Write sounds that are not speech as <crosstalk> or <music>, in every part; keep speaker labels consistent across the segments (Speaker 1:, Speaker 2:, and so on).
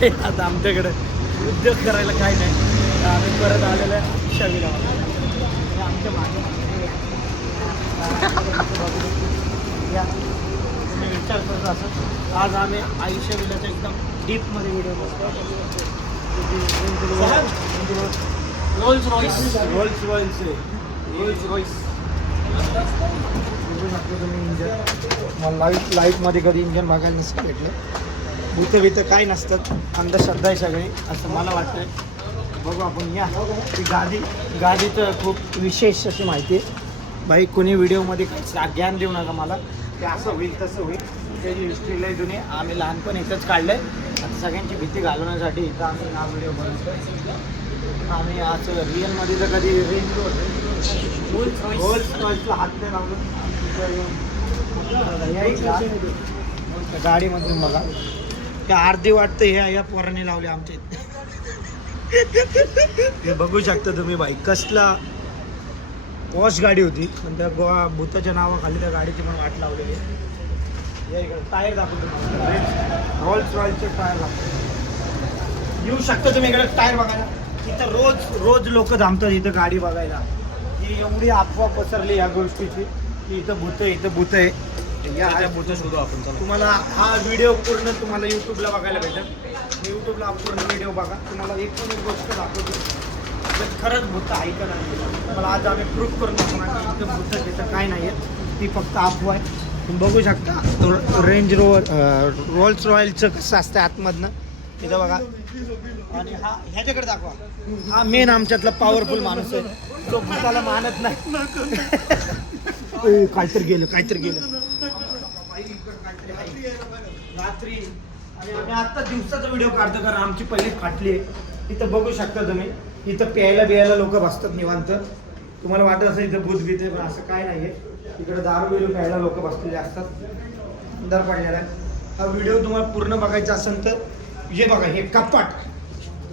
Speaker 1: आहे आता आमच्याकडे. उद्योग करायला काही नाही. तर आम्ही परत आलेलो आहे शवीला हे आमच्या मागे या. विचार करत असं आज आम्ही आयुष्य विलाच्या एकदम डीपमध्ये video Rolls Royce
Speaker 2: Rolls Royals
Speaker 1: Rolls Royce मला लाइट लाईटमध्ये कधी इंजन बघायला नसतं भेटलं? भूतं बितं काय नसतात. अंधश्रद्धा आहे सगळी असं मला वाटतंय. बघू आपण या. ती गादी गादीचं खूप विशेष अशी माहिती आहे. भाई कोणी व्हिडिओमध्ये ज्ञान देऊ नका मला. ते असं होईल तसं होईल. त्याची हिस्ट्री लय जुनी आम्ही लहानपण इथंच काढलं आहे आता सगळ्यांची भीती घालवण्यासाठी इथं आम्ही हा व्हिडिओ बनवतो आम्ही असं रिअलमध्ये तर कधी रेंज रोल्स हात नाही लावलं. या गाडीमधून बघा. का अर्धी वाटतं हे या पोराने लावले आमच्या हे बघू शकता तुम्ही बाई कसला वॉश गाडी होती. पण त्या गोवा भूताच्या नावाखाली त्या गाडीची पण वाट लावलेली आहे. या इकडे टायर दाखवतो रॉल्स रॉयलचे टायर दाखवतो. येऊ शकता तुम्ही इकडे टायर बघायला. इथं रोज रोज लोक थांबतात इथं गाडी बघायला. ही एवढी अफवा पसरली या गोष्टीची की इथं भूत आहे इथं भूत आहे. या
Speaker 2: शोधू आपण चला.
Speaker 1: तुम्हाला हा व्हिडिओ पूर्ण तुम्हाला यूट्यूबला बघायला भेटेल. यूट्यूबला पूर्ण व्हिडिओ बघा. तुम्हाला एक पण एक गोष्ट दाखवतो. जर खरंच भूत आहे का नाही मला आज आम्ही प्रूफ करून दाखवणार की इथं भूत तिथं काय नाही आहे. ती फक्त अफवा आहे. तुम्ही बघू शकता. रेंज रोवर रोल्स रॉयलचं कसं असतं आतमधनं. तिथं बघा. आणि हा ह्याच्याकडे दाखवा. हा मेन आमच्यातला पॉवरफुल माणूस आहे. जो भूताला मानत नाही. <laughs> काहीतरी गेलं काहीतरी गेलं रात्री आणि आता दिवसाचा व्हिडिओ काढतो कारण आमची पहिली फाटली आहे. इथं बघू शकता तुम्ही. इथं प्यायला बियायला लोक बसतात निवांत. तुम्हाला वाटत असेल इथं भूत भीत आहे पण असं काय नाहीये. इकडे दारू बिरू प्यायला लोक बसलेले असतात. दर पडलेला आहे. हा व्हिडिओ तुम्हाला पूर्ण बघायचा असेल तर हे बघा हे कपाट.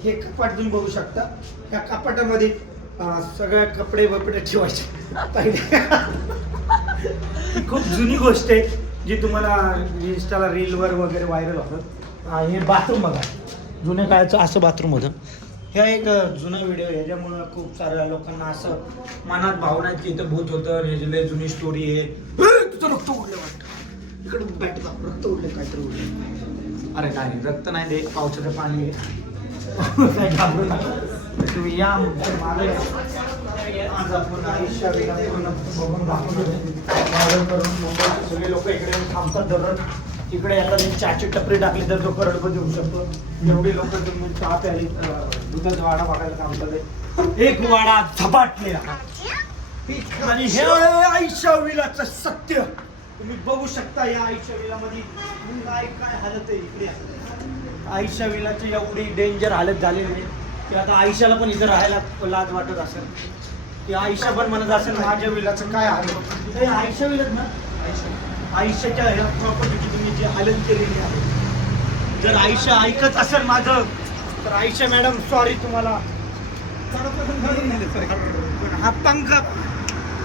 Speaker 1: हे कपाट तुम्ही बघू शकता. या कपाटामध्ये सगळ्या सगळे कपडे बपडे ठेवायचे. पहिले. खूप जुनी गोष्ट आहे जी तुम्हाला इन्स्टाला रीलवर वगैरे व्हायरल होतं हा, हे बाथरूम बघा. जुन्या काळाचं असं बाथरूम होतं. हे एक जुना व्हिडिओ ह्याच्यामुळं खूप साऱ्या लोकांना असं मनात भावना की इथं भूत होतं लय जुनी स्टोरी आहे. तुझं रक्त उडलं वाटतं. इकडे बॅट रक्त उडलं काहीतरी उडलं. अरे नाही रक्त नाही दे पावसाचं पाणी आहे. काय घाबरू नका. तुम्ही या मागे. आपण आयुष्य पूर्ण बघून करून सगळे लोक इकडे थांबतात दररोज. इकडे आता चहाची टपरी टाकली तर तो करोडपती होऊ शकतो. एवढी लोक तुम्ही चहा प्याली दुधाचा वाडा बघायला काम थांबतात एक वाडा झपाटलेला. आणि हे आयुष्या विलाचं सत्य तुम्ही बघू शकता या आयुष्याविलामध्ये काय काय हालत आहे इकडे? आयुष्याविलाची एवढी डेंजर हालत झालेली आहे की आता आयुष्याला पण इथं राहायला लाज वाटत असेल. की आयुष्या पण म्हणत असेल माझ्या विलाचं काय हालत? आयुष्या हे विलत ना. आयुष्याच्या ह्या प्रॉपर्टीची तुम्ही जी हालत केलेली आहे. जर आयुष्य ऐकत असेल माझं तर आयुष्य मॅडम सॉरी तुम्हाला. पण हा पंख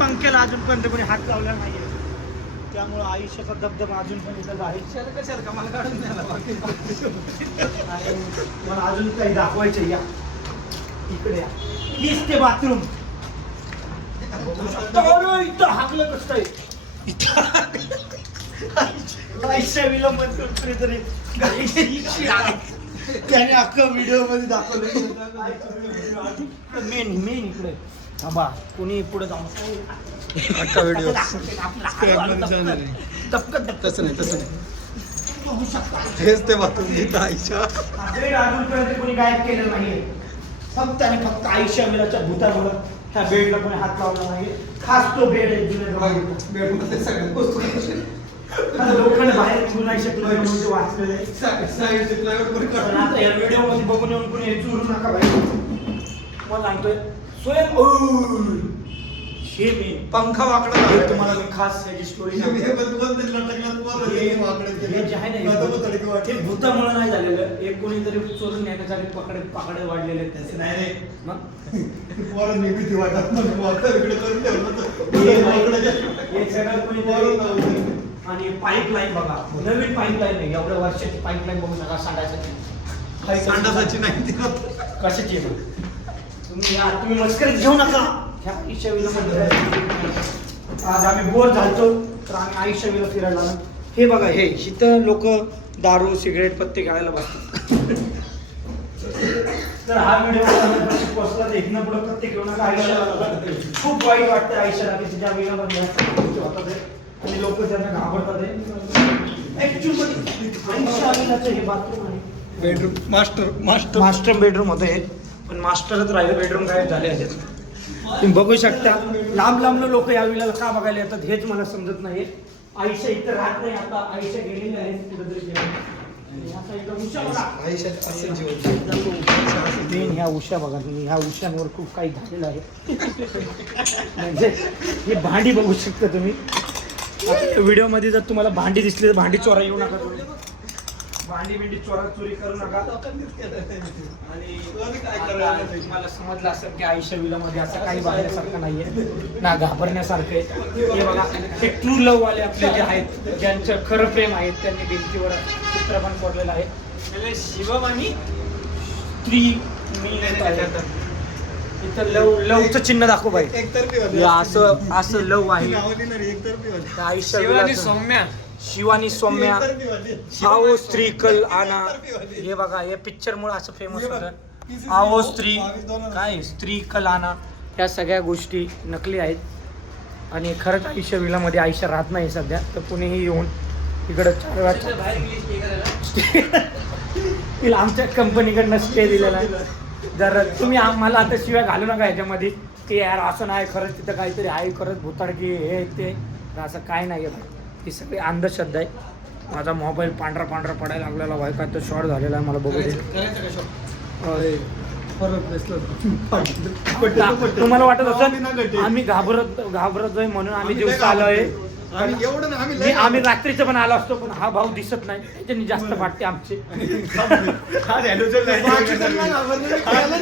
Speaker 1: पंख्याला अजूनपर्यंत कोणी हात लावला नाहीये. त्यामुळं आयुष्याचा दबदबा अजून पण इथं आहे
Speaker 2: कशाला का मला काढून द्यायला
Speaker 1: मला अजून काही दाखवायचं या. इकडे या. हीच ते बाथरूम. इथं हाकलं कसं आहे आयुष्य विलंबन करतोय तरी त्याने अख्खं व्हिडिओमध्ये दाखवलं मेन मेन इकडे. थांबा कोणी पुढे जाऊन?
Speaker 2: अख्खा व्हिडिओ.
Speaker 1: दपकत
Speaker 2: तसं नाही तसं नाही. हेच ते बाथरूम घेत आईच्या
Speaker 1: अजूनपर्यंत कोणी गायब केलेलं नाहीये. फक्त आणि फक्त आयुष्य मिलाच्या भूतामुळं त्या बेडला कोणी हात लावला नाहीये. खास तो बेड आहे जुन्या
Speaker 2: बेडमध्ये सगळ्या वस्तू
Speaker 1: लोखंड बाहेर ठेवू नाही शकलो वाचलेलं आहे.
Speaker 2: पण
Speaker 1: पण आता या व्हिडिओमध्ये बघून येऊन कोणी हे चोरू नका सांगतोय स्वयं. हे मी.
Speaker 2: पंखा वाकडा
Speaker 1: हे. तुम्हाला मी खास याची स्टोरी
Speaker 2: हे
Speaker 1: जे आहे ना भूतामुळे नाही झालेलं. एक कोणीतरी चोरून नेण्यासाठी पकडे पाकडे वाढलेले आहेत त्याचे.
Speaker 2: नाही रे.
Speaker 1: मग. हे सगळं कोणीतरी. आणि पाईपलाईन बघा. नवीन पाईपलाईन आहे एवढ्या वर्षाची पाईपलाईन बघू नका सांगायसाठी
Speaker 2: संडासाची नाही
Speaker 1: कशाची? तुम्ही या तुम्ही मस्करीत घेऊ नका. ह्या आयुष्य आज आम्ही बोर झालतो तर आम्ही आयुष्य विला फिरायला. हे बघा हे इथं लोक दारू सिगरेट पत्ते खेळायला बसतात. तर हा व्हिडिओ पोचला तर इथनं पुढे पत्ते घेऊ नका आयुष्याला खूप वाईट वाटतं आयुष्याला की होतात आहे. आणि लोक त्यांना घाबरतात ऍक्च्युअली आयुष्य हे बाथरूम आहे.
Speaker 2: Bedroom master master
Speaker 1: master bedroom होते पण मास्टरच राहिले बेडरूम काय झाले आहेत. तुम्ही बघू शकता लांब लांब लोक या विलाला का बघायला येतात हेच मला समजत नाही आयुष्य इथं राहत नाही आता आयुष्य गेलेली आहे कुठेतरी ह्या उषा बघा. तुम्ही ह्या उशांवर खूप काही झालेलं आहे. <laughs> म्हणजे ही भांडी बघू शकता तुम्ही. व्हिडिओमध्ये जर तुम्हाला भांडी दिसली तर भांडी चोरा येऊ नका तुम्ही. भांडी बिंडी चोरा चोरी करू नका. आणि तुम्हाला समजलं असेल की आयुष्य विलामध्ये असं काही बघण्यासारखं नाहीये. ना घाबरण्यासारखं आहे. हे बघा हे ट्रू लव्ह वाले आपले जे आहेत ज्यांचं खरं प्रेम आहे त्यांनी भिंतीवर चित्र पण कोरलेलं आहे. शिवम आणि स्त्री मी इथं लव लवचं चिन्ह दाखव
Speaker 2: एकतर्फी
Speaker 1: हे असं असं लव आहे. शिवानी सौम्या.
Speaker 2: एकतर्फी वाली.
Speaker 1: आओ स्त्री कल आना. हे बघा हे पिक्चर मुळे असं फेमस होतं. आओ स्त्री काय स्त्री कल आना. ह्या सगळ्या गोष्टी नकली आहेत. आणि खरंच आयुष्य विलामध्ये आयुष्य राहत नाही सध्या. तर कुणीही येऊन इकडं चार <laughs> तिला आमच्या कंपनीकडनं स्टे दिलेला आहे. जर तुम्ही आम्हाला आता शिवाय घालू नका ह्याच्यामध्ये की यार असं नाही खरंच तिथं काहीतरी आहे खरंच भुताडकी हे ते असं काय नाही आहे. ही सगळी अंधश्रद्धा आहे. माझा मोबाईल पांढरा पांढरा पडायला लागलेला वाय काय तो शॉर्ट झालेला आहे मला बघू दे. अरे, तुम्हाला वाटत असं आम्ही घाबरत घाबरतोय म्हणून आम्ही दिवस आलोय
Speaker 2: आम्ही एवढं नाही, आम्ही लय
Speaker 1: आम्ही रात्रीचं पण आलो असतो पण हा भाऊ दिसत नाही. त्याच्यानी जास्त वाटते आमचे.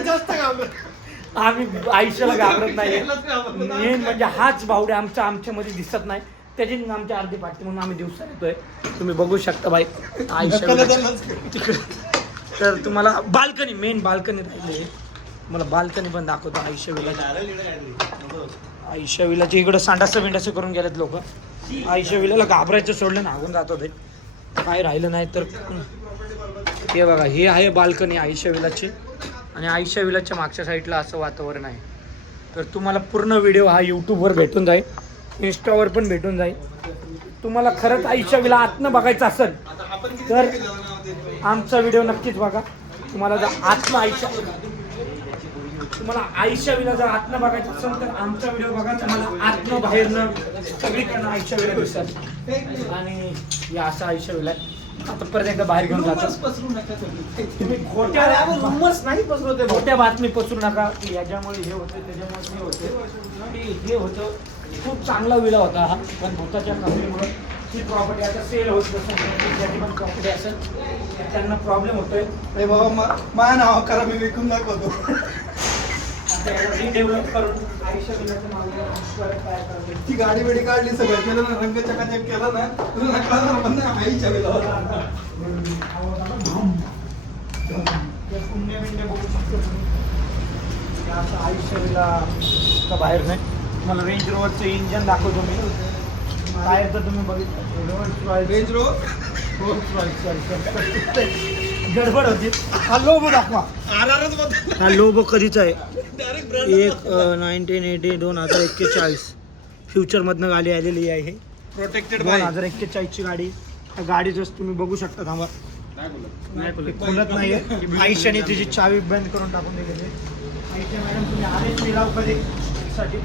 Speaker 2: जास्त.
Speaker 1: आम्ही आयुष्याला घाबरत नाही.
Speaker 2: घाबरत.
Speaker 1: मेन म्हणजे हाच बावडे आमच्या आमच्यामध्ये दिसत नाही. त्याची आमची अर्धी पाठी म्हणून आम्ही दिवसा येतोय. तुम्ही बघू शकता बाई आयुष्य तिकडे. तर तुम्हाला बाल्कनी मेन बाल्कनी राहिली मला बाल्कनी पण दाखवतो आयुष्य आयुष्य विलाच्या इकडं सांडासं बिंडासं करून गेलेत लोक. आयुष्यविलाला घाबरायचं सोडलं नागून जातो ते काय राहिलं नाही तर हे बघा हे आहे बाल्कनी आयुष्य विलाची. आणि आयुष्य विलाच्या मागच्या साईडला असं वातावरण आहे. तर तुम्हाला पूर्ण व्हिडिओ हा यूट्यूबवर भेटून जाईल. इन्स्टावर पण भेटून जाईल. तुम्हाला खरंच आयुष्या विला आतनं बघायचं असेल तर आमचा व्हिडिओ नक्कीच बघा. तुम्हाला जर आत्म आयुष्य तुम्हाला विला जर आत्म बघायचं असेल तर आमचा व्हिडिओ बघा. तुम्हाला आत्म बाहेरनं सगळीकडनं आयुष्य विला दिसेल आणि हे असं आयुष्य विला. आता परत एकदा बाहेर घेऊन जातो तुम्ही. खोट्या नाही पसरवते खोट्या बातमी पसरू नका. की याच्यामुळे हे होते त्याच्यामुळे हे होते. हे होतं. खूप चांगला विला होता हा. पण भूताच्या कंपनीमुळे ही प्रॉपर्टी आता सेल होत ज्याची पण प्रॉपर्टी असेल. त्यांना प्रॉब्लेम होतोय.
Speaker 2: अरे बाबा मा- माझ्या नाव करा मी विकून दाखवतो.
Speaker 1: रिडेव्हलप करून आयुष्य काय
Speaker 2: ती गाडी बिडी काढली सगळं. केलं ना रंग चकाचक केला ना तुला ना कळणार पण आईच्या.
Speaker 1: ते पुण्य बघू शकतो असं आयुष्य का बाहेर नाही तुम्हाला रेंज रोवरचं इंजन दाखवतो मी टायर तर तुम्ही बघितलं रोल्स रॉयल
Speaker 2: रेंज रो
Speaker 1: रोल्स रॉयल गडबड होती. हा लोबो दाखवा. हा लोबो कधीचा आहे. एक नाईन्टीन एटी दोन हजार एक्केचाळीस. फ्युचरमधनं गाडी आलेली आहे
Speaker 2: प्रोटेक्टेड
Speaker 1: दोन हजार एक्केचाळीसची गाडी. त्या गाडीच तुम्ही बघू शकता थांबा. खोलत नाहीये. आयुष्याने तिची चावी बंद करून टाकून दिलेली आहे. आयुष्य मॅडम तुम्ही आलेच नाही राव कधी साठी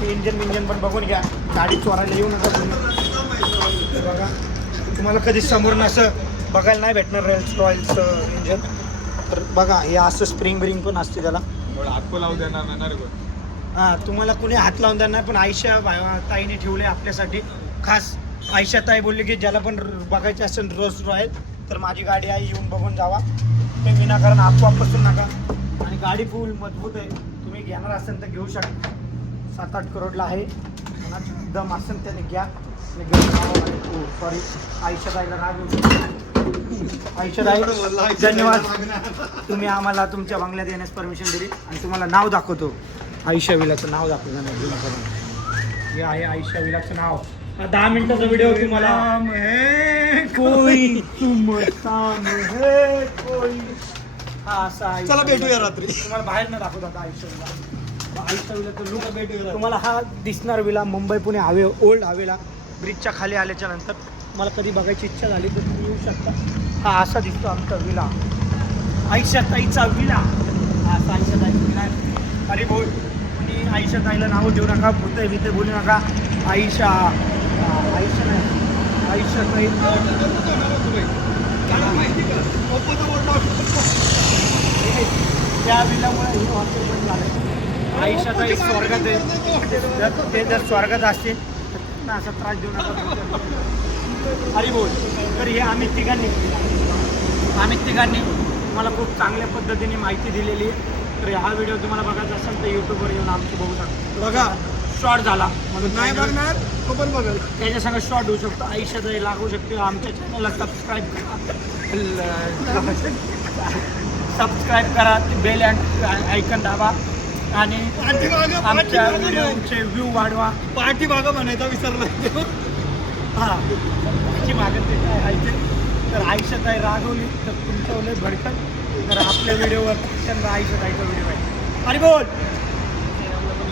Speaker 1: ते इंजन बिंजन पण बघून घ्या. गाडी चोरायला येऊ नका तुम्ही. बघा. तुम्हाला कधी समोरून असं बघायला नाही भेटणार रॉयल्स रॉयल्सचं इंजन तर बघा हे असं स्प्रिंग ब्रिंग पण असते त्याला.
Speaker 2: हात लावू देणार नाही ना रे
Speaker 1: हा तुम्हाला कुणी हात लावून देणार नाही पण आयशा ताईने ठेवले आपल्यासाठी. खास आयशा ताई बोलली की ज्याला पण बघायचे असेल रोज रॉयल तर माझी गाडी आहे येऊन बघून जावा. ते विनाकारण अफवा पसरू नका. आणि गाडी फुल मजबूत आहे. तुम्ही घेणार असेल तर घेऊ शकता. सात आठ करोडला आहे. मनात दम असेल त्याने घ्या. सॉरी आयशा ताईला राग येऊ धन्यवाद. तुम्ही आम्हाला तुमच्या बंगल्यात येण्यास परमिशन दिली आणि तुम्हाला नाव दाखवतो. आयुष्या विलाचं नाव दाखवतो. हे आहे आयुष्या विलाचं नाव. हा दहा मिनिटाचा व्हिडिओ तुम्हाला. कोई तुम साम है कोई हा असा आहे.
Speaker 2: चला भेटूया रात्री.
Speaker 1: तुम्हाला बाहेर न दाखवतो आता आयुष्य विला. आयुष्य विलाचं look
Speaker 2: भेटूया.
Speaker 1: तुम्हाला हा दिसणार विला मुंबई पुणे हवे ओल्ड हवेला. ब्रिजच्या खाली आल्याच्यानंतर. मला कधी बघायची इच्छा झाली तर तुम्ही येऊ शकता. हा असा दिसतो आमचा विला. आईशाताईचा विला. हा असा आईशाताईचा विला. अरे बोल. कोणी आईशाताईला नावं देऊ नका भूते बिते बोलू नका. आईशा आईशा नाही. आईशाताई त्या विलामुळे हे हॉस्टेल पण झालं आईशाताई स्वर्गात आहे. ते जर स्वर्गात असतील तर त्यांना असा त्रास देऊ नका. अरे बोल. तर हे आम्ही तिघांनी आम्ही तिघांनी तुम्हाला खूप चांगल्या पद्धतीने माहिती दिलेली आहे. तर हा व्हिडिओ तुम्हाला बघायचा असेल तर यूट्यूबवर येऊन आमची बघू शकता.
Speaker 2: बघा.
Speaker 1: शॉर्ट झाला. म्हणून
Speaker 2: नाही बघणार तो पण बघल.
Speaker 1: त्याच्या संग शॉर्ट होऊ शकतो. आयुष्यात लागू शकते. आमच्या चॅनलला सबस्क्राईब सबस्क्राईब करा. बेल ऐकन दाबा. आणि आमच्या व्हिडिओचे व्ह्यू वाढवा.
Speaker 2: पाठी भागा म्हणायचा विसरला
Speaker 1: हां. त्याची मागणी काय ऐकते तर आयुष्यात आहे रागवली तर तुमच्या लय भडकन. तर आपल्या व्हिडिओवर त्यांना आयुष्यात आईचा व्हिडिओ आहे. आणि बोल!